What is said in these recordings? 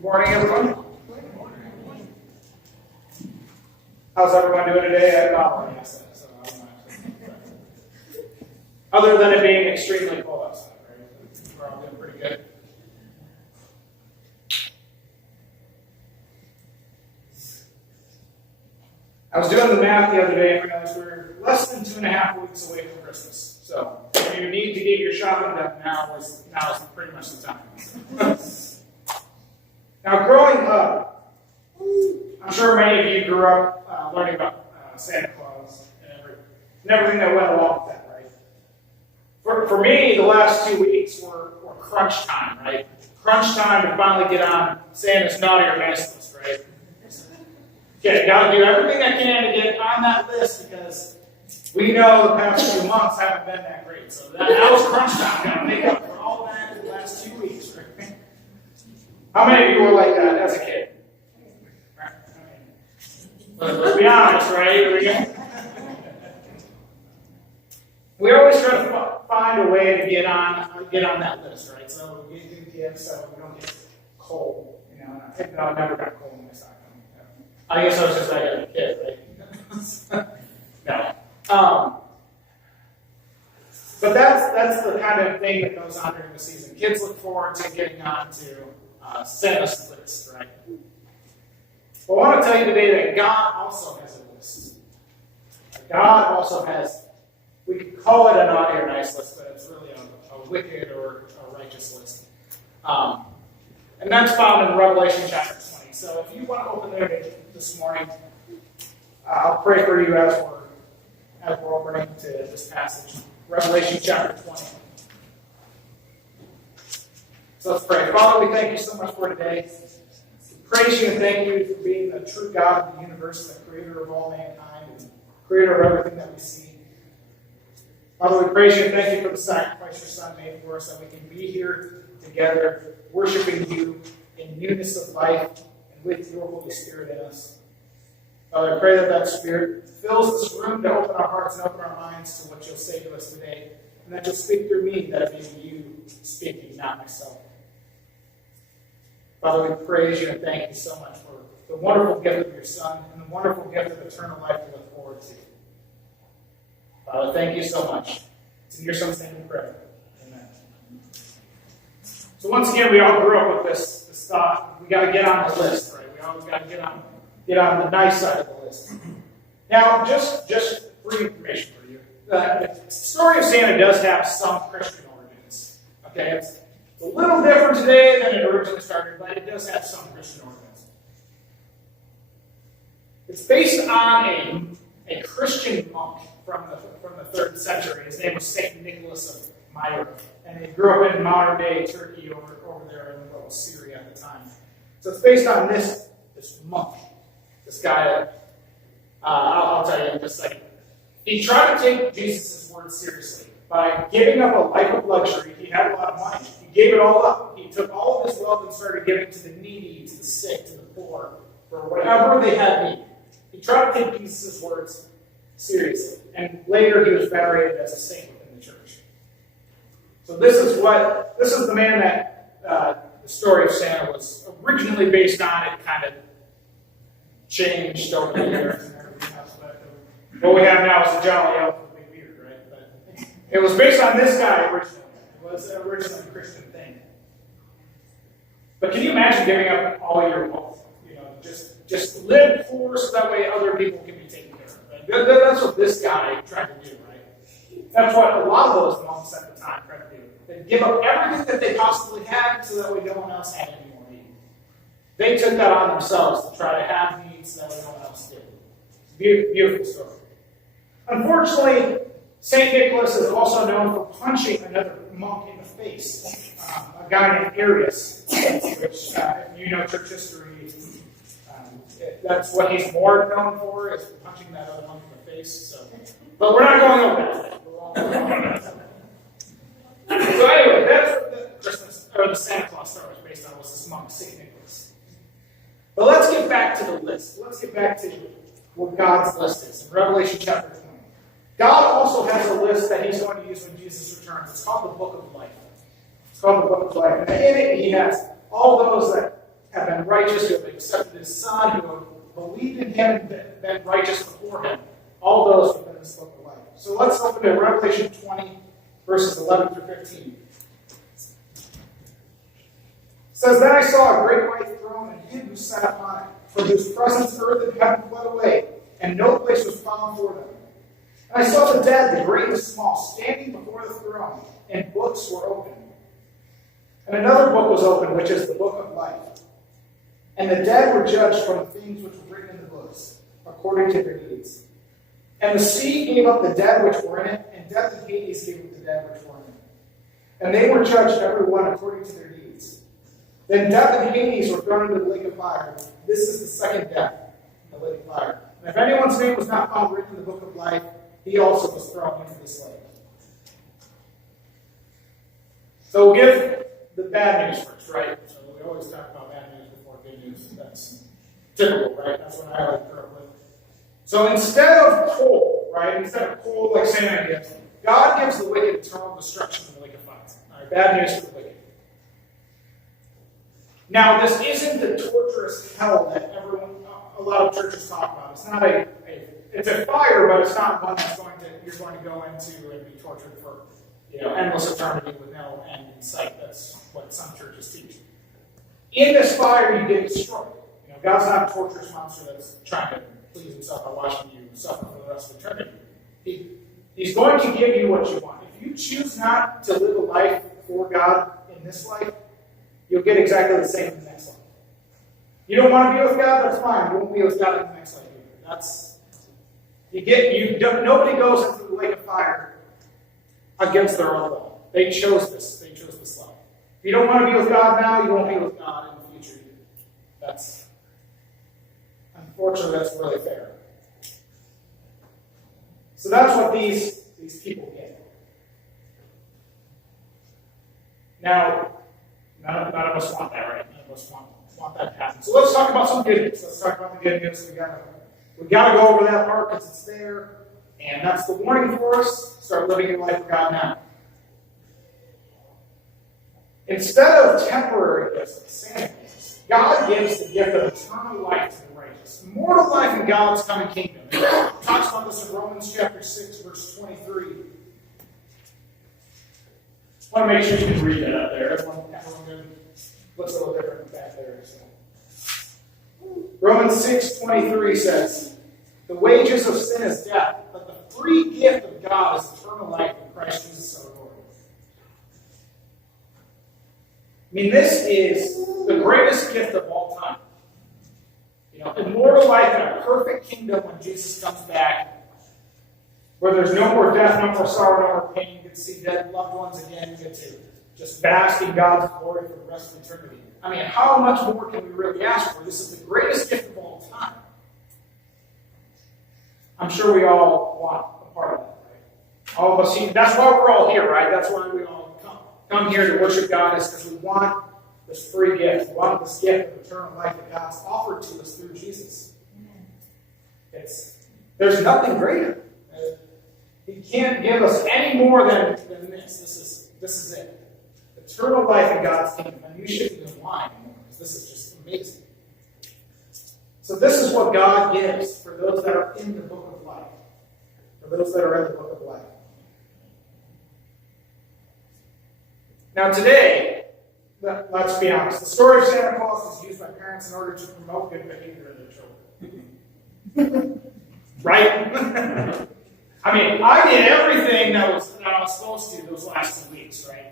Good morning, everyone. How's everyone doing today? Other than it being extremely cold outside, right? We're all doing pretty good. I was doing the math the other day and realized we're less than 2.5 weeks away from Christmas. So if you need to get your shopping done, now is pretty much the time. Now, growing up, I'm sure many of you grew up learning about Santa Claus and everything that went along with that, right? For me, the last 2 weeks were crunch time, right? Crunch time to finally get on Santa's naughty or nice list, right? Okay, got to do everything I can to get on that list because we know the past few months haven't been that great. So that was crunch time. Got to make up for all that in the last 2 weeks, right? How many of you were like that as a kid? Right? Let's be honest, right? We always try to find a way to get on that list, right? So we do gifts so we don't get cold. You know, I never got cold in my stocking. I guess I was just like a kid, right? No. But that's the kind of thing that goes on during the season. Kids look forward to getting on to Santa's list, right? But I want to tell you today that God also has a list. God also has, we could call it a naughty or nice list, but it's really a wicked or a righteous list. And that's found in Revelation chapter 20. So if you want to open there this morning, I'll pray for you as we're opening to this passage. Revelation chapter 20. So let's pray. Father, we thank you so much for today. We praise you and thank you for being the true God of the universe, the creator of all mankind, and creator of everything that we see. Father, we praise you and thank you for the sacrifice your Son made for us, that we can be here together, worshiping you in newness of life and with your Holy Spirit in us. Father, I pray that Spirit fills this room to open our hearts and open our minds to what you'll say to us today, and that you'll speak through me, that it may be you speaking, not myself. Father, we praise you and thank you so much for the wonderful gift of your Son and the wonderful gift of eternal life to look forward to. Father, thank you so much. It's in your Son's name we pray. Amen. So once again, we all grew up with this thought. We got to get on the list, right? We always got to get on the nice side of the list. Now, just for information for you, the story of Santa does have some Christian origins. Okay, it's a little different today than it originally started, but it does have some Christian origins. It's based on a Christian monk from the 3rd century. His name was Saint Nicholas of Myra, and he grew up in modern-day Turkey over there in what was Syria at the time. So it's based on this monk, this guy. I'll tell you in just a second. He tried to take Jesus' words seriously by giving up a life of luxury. He had a lot of money. He gave it all up. He took all of his wealth and started giving to the needy, to the sick, to the poor, for whatever they had need. He tried to take Jesus' words seriously. And later he was venerated as a saint within the church. So this is the man that the story of Santa was originally based on. It kind of changed over the years and everything else. But what we have now is a jolly elf with a big beard, right? But it was based on this guy originally. It was originally a Christian thing. But can you imagine giving up all your wealth? You know, just live poor so that way other people can be taken care of. Right? That's what this guy tried to do, right? That's what a lot of those monks at the time tried to do. They'd give up everything that they possibly had so that way no one else had any more need. They took that on themselves to try to have needs that no one else did. Beautiful story. Unfortunately, St. Nicholas is also known for punching another monk in the face, a guy named Arius, which, if you know church history, that's what he's more known for, is punching that other monk in the face. So, but we're not going over that. So anyway, that's what the Christmas, or the Santa Claus story was based on, was this monk, St. Nicholas. But let's get back to the list. Let's get back to what God's list is. In Revelation chapter 20. God also has a list that he's going to use when Jesus returns. It's called the Book of Life. It's called the Book of Life. And in it, he has all those that have been righteous, who have accepted his Son, who have believed in him and been righteous before him. All those within this book of life. So let's open to Revelation 20, verses 11 through 15. It says, Then I saw a great white throne, and him who sat upon it, from whose presence earth and heaven fled away, and no place was found for them. And I saw the dead, the great and the small, standing before the throne, and books were opened. And another book was opened, which is the book of life. And the dead were judged from the things which were written in the books, according to their deeds. And the sea gave up the dead which were in it, and death and Hades gave up the dead which were in it. And they were judged every one according to their deeds. Then death and Hades were thrown into the lake of fire. This is the second death, the lake of fire. And if anyone's name was not found written in the book of life, he also was thrown into this lake. So we'll give the bad news first, right? So we always talk about bad news before good news. That's typical, right? That's what I like to grow up with. So instead of coal, right? Instead of coal like Santa gives, God gives the wicked eternal destruction in the lake of fire. All right, bad news for the wicked. Now, this isn't the torturous hell that a lot of churches talk about. It's not it's a fire, but it's not one that's you're going to go into and be tortured for, endless eternity with no end in sight. That's what some churches teach. In this fire, you get destroyed. God's not a torturous monster that's trying to please himself by watching you suffer for the rest of eternity. He's going to give you what you want. If you choose not to live a life for God in this life, you'll get exactly the same in the next life. You don't want to be with God? That's fine. You won't be with God in the next life either. Nobody goes into the lake of fire against their own will. They chose this. They chose this life. If you don't want to be with God now, you won't be with God in the future either. Unfortunately, that's really fair. So that's what these people get. Now, none of us want that, right? None of us want that to happen. So let's talk about some good news. Let's talk about the good news. We got to go over that part because it's there, and that's the warning for us. Start living your life for God now. Instead of temporary gifts, God gives the gift of eternal life to the righteous, immortal life in God's coming kingdom. It talks about this in Romans chapter 6, verse 23. I want to make sure you can read that up there. Everyone good? Looks a little different back there. So. Romans 6:23 says, "The wages of sin is death, but the free gift of God is eternal life in Christ Jesus our Lord." I mean, this is the greatest gift of all time. Immortal life in a perfect kingdom when Jesus comes back, where there's no more death, no more sorrow, no more pain. You get to see dead loved ones again. You get to just bask in God's glory for the rest of eternity. I mean, how much more can we really ask for? This is the greatest gift of all time. I'm sure we all want a part of that, right? All of us here. That's why we're all here, right? That's why we all come here to worship God, is because we want this free gift. We want this gift of eternal life that God's offered to us through Jesus. There's nothing greater. He can't give us any more than this. This is it. Eternal life in God's kingdom. And you shouldn't even lie anymore, because this is just amazing. So this is what God gives for those that are in the book of life. For those that are in the book of life. Now today, let's be honest, the story of Santa Claus is used by parents in order to promote good behavior in their children. Right? I mean, I did everything that I was supposed to those last 2 weeks, right?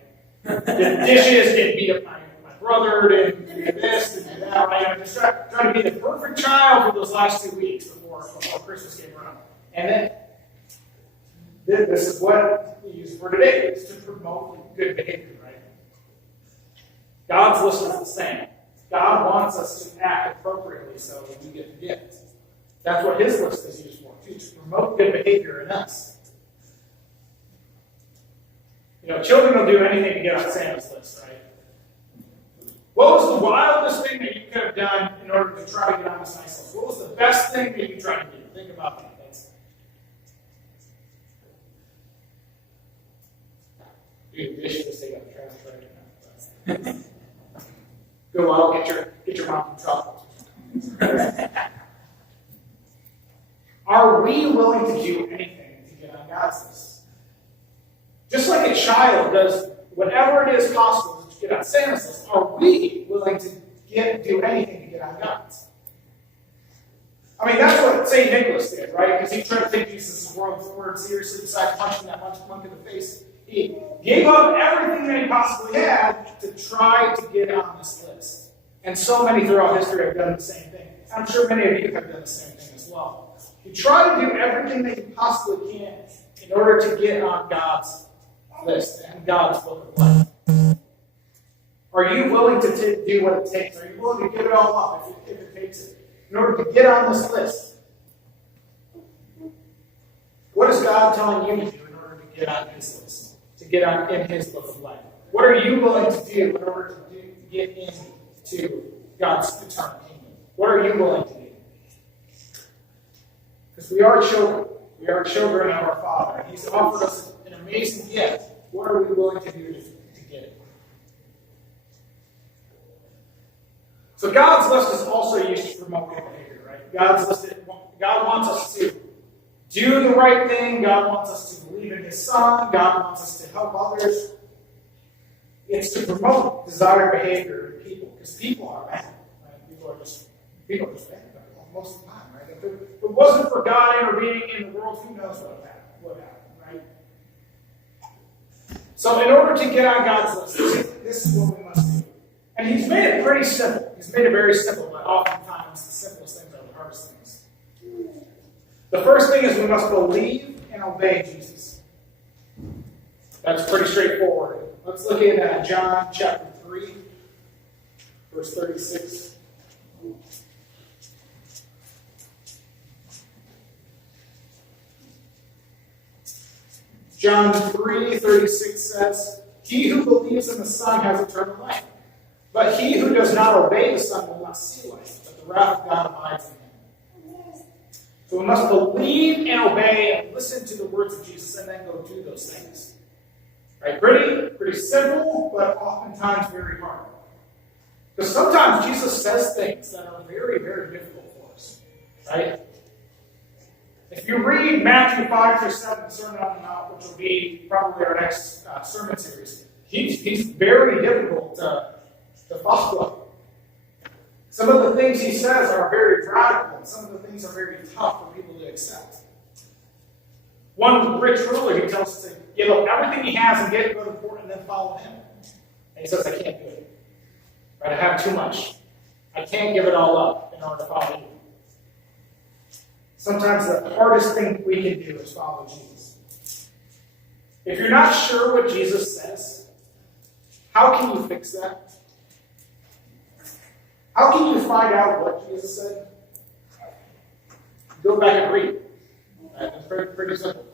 The dishes didn't beat up my brother, didn't do this, didn't do that, right? I'm just trying to be the perfect child for those last 2 weeks before Christmas came around. And then, this is what we use for today, is to promote good behavior, right? God's list is the same. God wants us to act appropriately so that we get the gift. That's what his list is used for, too, to promote good behavior in us. Children will do anything to get on Santa's list, right? What was the wildest thing that you could have done in order to try to get on this nice list? What was the best thing that you tried to do? Think about that. You should just take out the trash right now. go out, get your mom in trouble. Are we willing to do anything to get on God's list? Just like a child does whatever it is possible to get on Santa's list, are we willing to do anything to get on God's? I mean, that's what St. Nicholas did, right? Because he tried to take Jesus' word seriously besides punching that monk in the face. He gave up everything that he possibly had to try to get on this list. And so many throughout history have done the same thing. I'm sure many of you have done the same thing as well. You try to do everything that you possibly can in order to get on God's list and God's book of life. Are you willing to do what it takes? Are you willing to give it all up if it takes it in order to get on this list? What is God telling you to do in order to get on his list? To get on in his book of life? What are you willing to do in order to get into God's eternal kingdom? What are you willing to do? Because we are children. We are children of our Father. He's offered us an amazing gift. What are we willing to do to get it? So God's list is also used to promote good behavior, right? God wants us to do the right thing. God wants us to believe in his Son. God wants us to help others. It's to promote desired behavior in people, because people are bad. Right? People are just bad most of the time, right? If it wasn't for God intervening in the world, who knows what happened, right? So in order to get on God's list, this is what we must do. And he's made it pretty simple. He's made it very simple, but oftentimes the simplest things are the hardest things. The first thing is we must believe and obey Jesus. That's pretty straightforward. Let's look at John chapter 3, verse 36. John 3:36 says, "He who believes in the Son has eternal life. But he who does not obey the Son will not see life, but the wrath of God abides in him." So we must believe and obey and listen to the words of Jesus and then go do those things. Right? Pretty simple, but oftentimes very hard. Because sometimes Jesus says things that are very, very difficult for us. Right? If you read Matthew 5-7, the Sermon on the Mount, which will be probably our next sermon series, he's very difficult to follow. Some of the things he says are very radical, and some of the things are very tough for people to accept. One rich ruler, he tells us to give up everything he has and go to the poor and then follow him. And he says, I can't do it. Right? I have too much. I can't give it all up in order to follow you. Sometimes the hardest thing we can do is follow Jesus. If you're not sure what Jesus says, how can you fix that? How can you find out what Jesus said? Go back and read. It's pretty simple.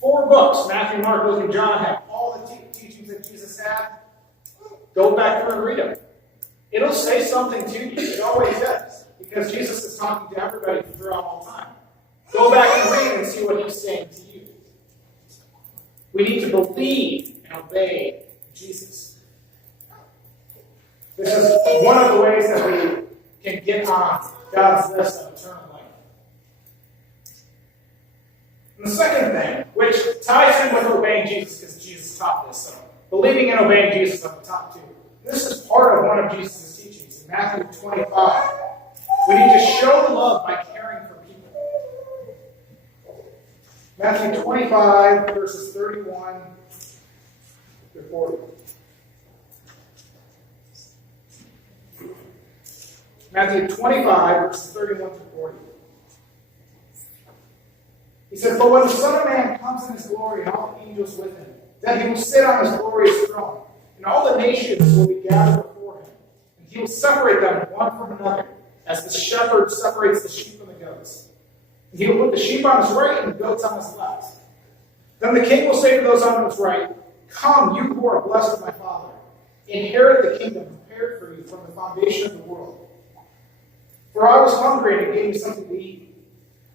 4 books, Matthew, Mark, Luke, and John, have all the teachings that Jesus had. Go back through and read them. It'll say something to you. It always does. Because Jesus is talking to everybody throughout all time. Go back and read and see what he's saying to you. We need to believe and obey Jesus. This is one of the ways that we can get on God's list of eternal life. And the second thing, which ties in with obeying Jesus, because Jesus taught this, so believing and obeying Jesus are the top 2. This is part of one of Jesus' teachings in Matthew 25. We need to show love by caring for people. Matthew 25, verses 31 to 40. Matthew 25, verses 31 to 40. He says, "But when the Son of Man comes in his glory and all the angels with him, then he will sit on his glorious throne, and all the nations will be gathered before him. And he will separate them one from another, as the shepherd separates the sheep from the goats. And he will put the sheep on his right and the goats on his left. Then the king will say to those on his right, 'Come, you who are blessed of my Father, inherit the kingdom prepared for you from the foundation of the world. For I was hungry, and he gave me something to eat.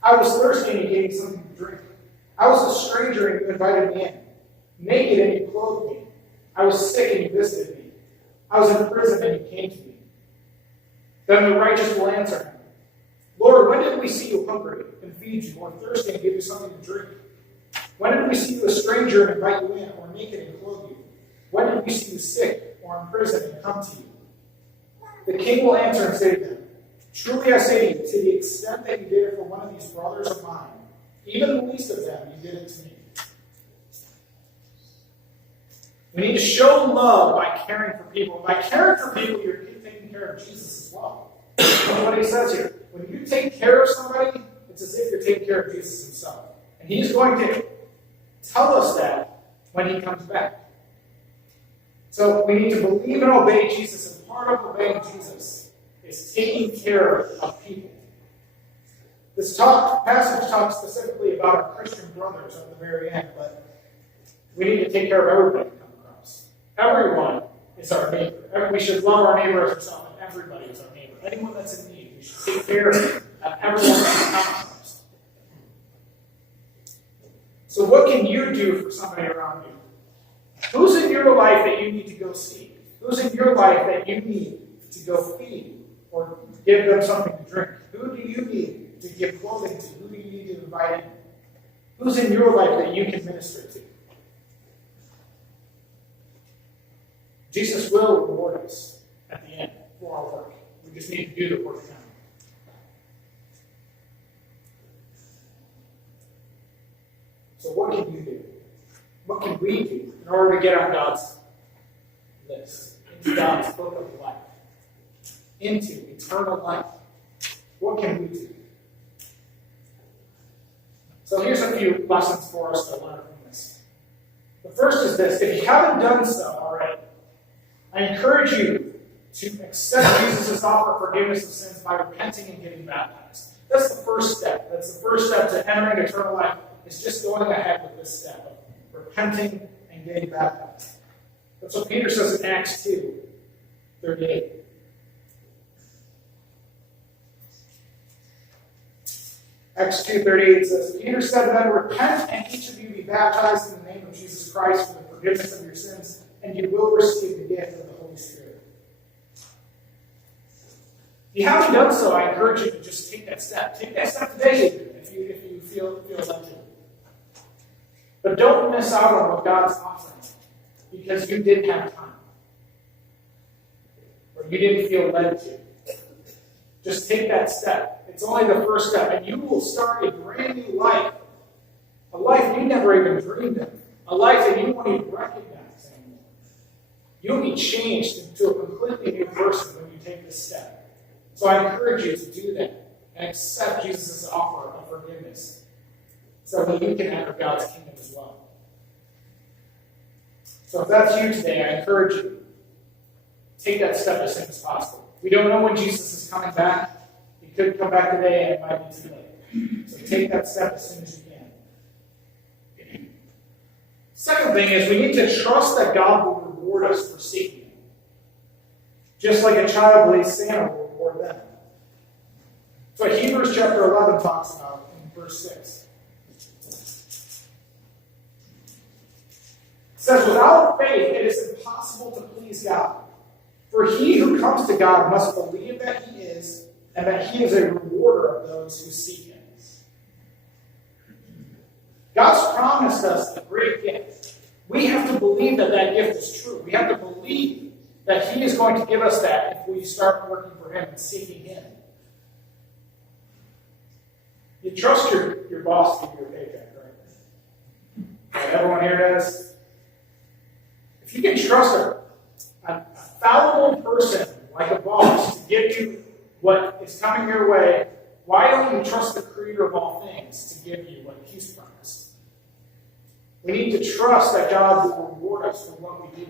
I was thirsty, and he gave me something to drink. I was a stranger, and you invited me in. Naked, and you clothed me. I was sick, and you visited me. I was in prison, and you came to me.' Then the righteous will answer him, Lord, when did we see you hungry and feed you, or thirsty and give you something to drink? When did we see you a stranger and invite you in, or naked and clothe you? When did we see you sick or in prison and come to you? The king will answer and say to them, Truly I say to you, to the extent that you did it for one of these brothers of mine, even the least of them, you did it to me. We need to show love by caring for people. By caring for people, you're taking care of Jesus as well. That's what he says here. When you take care of somebody, it's as if you're taking care of Jesus himself. And he's going to tell us that when he comes back. So we need to believe and obey Jesus, and part of obeying Jesus is taking care of people. This passage talks specifically about our Christian brothers at the very end, but we need to take care of everybody we come across. Everyone is our neighbor. We should love our neighbor as ourselves, and everybody is our neighbor. Anyone that's in need, we should take care of everyone that's in across. So what can you do for somebody around you? Who's in your life that you need to go see? Who's in your life that you need to go feed or give them something to drink? Who do you need to give clothing to? Who do you need to invite in? Who's in your life that you can minister to? Jesus will reward us at the end for our work. We just need to do the work now. So what can you do? What can we do in order to get on God's list, into God's book of life, into eternal life? What can we do? So here's a few lessons for us to learn from this. The first is this: if you haven't done so already, I encourage you to accept Jesus' offer of forgiveness of sins by repenting and getting baptized. That's the first step. That's the first step to entering eternal life. It's just going ahead with this step of repenting and getting baptized. That's what Peter says in Acts 2:38. Acts 2:38 says, Peter said then, Repent and each of you be baptized in the name of Jesus Christ for the forgiveness of your sins, and you will receive the gift of the Holy Spirit. If you haven't done so, I encourage you to just take that step. Take that step today if you feel led to. But don't miss out on what God's offering, because you didn't have time. Or you didn't feel led to. Just take that step. It's only the first step, and you will start a brand new life. A life you never even dreamed of. A life that you won't even recognize anymore. You'll be changed into a completely new person when you take this step. So I encourage you to do that and accept Jesus' offer of forgiveness so that you can enter God's kingdom as well. So if that's you today, I encourage you to take that step as soon as possible. We don't know when Jesus is coming back. He could come back today and it might be too late. So take that step as soon as you can. Second thing is we need to trust that God will reward us for seeking Him. Just like a child believes Santa will reward them. That's what Hebrews chapter 11 talks about in verse 6. It says, Without faith it is impossible to please God. For he who comes to God must believe that He is, and that He is a rewarder of those who seek Him. God's promised us a great gift. We have to believe that that gift is true. We have to believe that He is going to give us that if we start working for Him and seeking Him. You trust your boss to give you a paycheck, right? Everyone here does. If you can trust a fallible person like a boss to give you what is coming your way, why don't you trust the Creator of all things to give you what He's promised? We need to trust that God will reward us for what we do.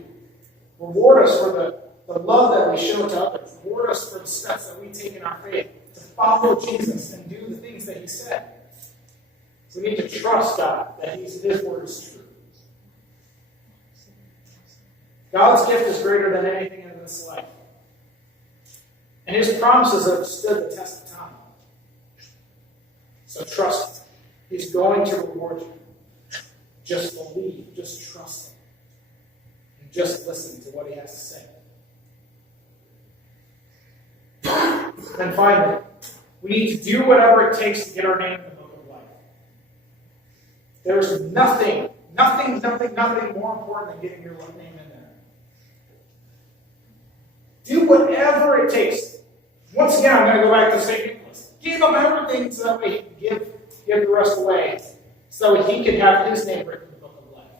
Reward us for the love that we show to others. Reward us for the steps that we take in our faith to follow Jesus and do the things that He said. So we need to trust God that His word is true. God's gift is greater than anything in this life. And His promises have stood the test of time. So trust Him. He's going to reward you. Just believe, just trust Him. And just listen to what He has to say. And then finally, we need to do whatever it takes to get our name in the book of life. There's nothing more important than getting your name in there. Do whatever it takes. Once again, I'm going to go back to St. Nicholas. Give him everything so that way he can give the rest away, so that he can have his name written in the book of life.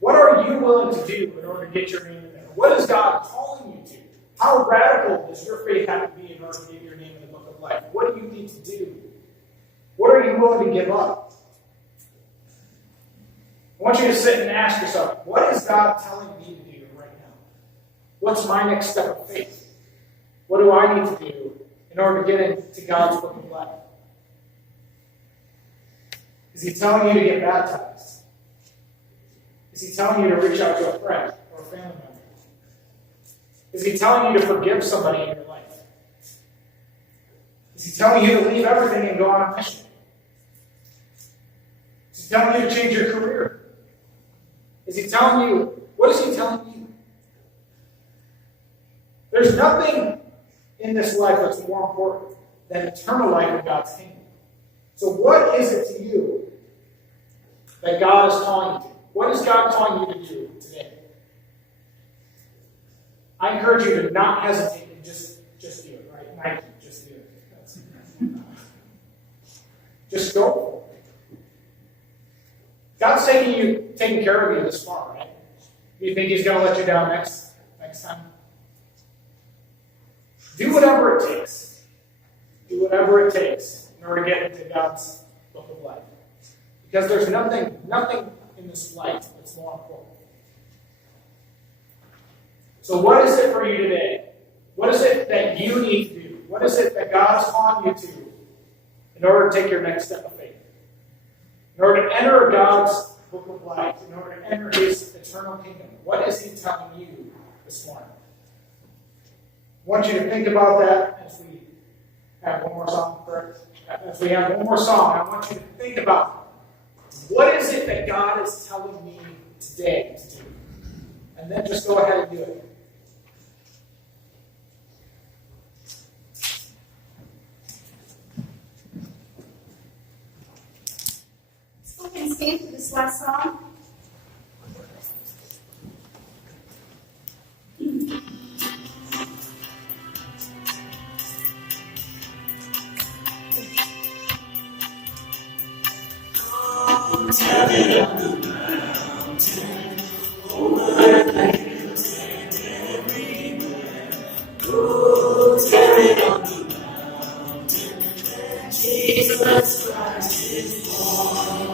What are you willing to do in order to get your name in there? What is God calling you to? How radical does your faith have to be in order to get your name in the book of life? What do you need to do? What are you willing to give up? I want you to sit and ask yourself, what is God telling me to do right now? What's my next step of faith? What do I need to do in order to get into God's book of life? Is he telling you to get baptized? Is he telling you to reach out to a friend or a family member? Is he telling you to forgive somebody in your life? Is he telling you to leave everything and go on a mission? Is he telling you to change your career? Is he telling you, what is he telling you? There's nothing in this life that's more important than eternal life in God's kingdom. So what is it to you that God is calling you to? What is God calling you to do today? I encourage you to not hesitate and just do it, right? Nike, just do it. Just go for it. God's taking care of you this far, right? Do you think he's going to let you down next time? Do whatever it takes. Do whatever it takes in order to get into God's book of life. Because there's nothing in this life that's more important. So what is it for you today? What is it that you need to do? What is it that God is calling you to in order to take your next step of faith? In order to enter God's book of life, in order to enter his eternal kingdom, what is he telling you this morning? I want you to think about that as we have one more song. As we have one more song, I want you to think about what is it that God is telling me today to do? And then just go ahead and do it. Still can stand for this last song. Tell it on the mountain, over the hills and everywhere. Go tell it on the mountain that Jesus Christ is born.